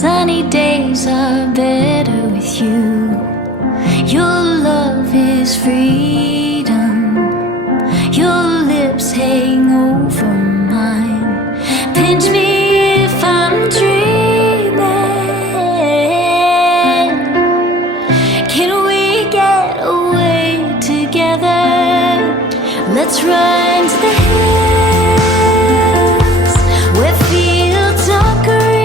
Sunny days are better with you. Your love is freedom. Your lips hang over mine. Pinch me if I'm dreaming. Can we get away together? Let's run to the hills where fields are green.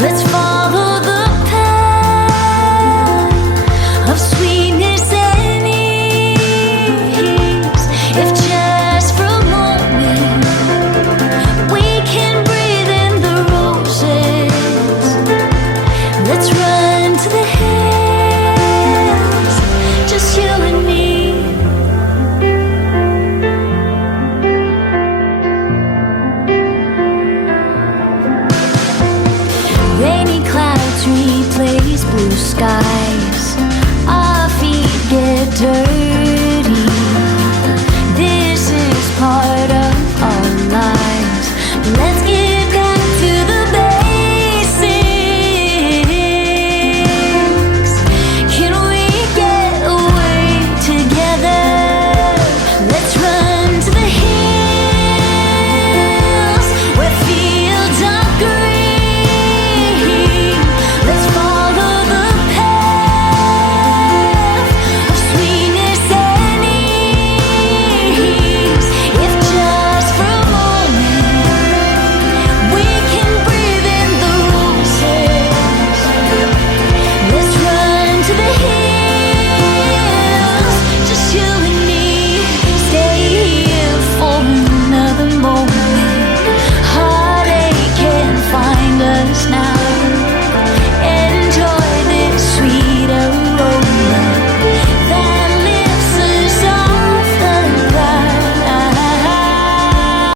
Let's follow the path of sweetness and ease. If just for a moment we can breathe in the roses, let's run to the hills, just you and me. Rainy clouds replace blue sky.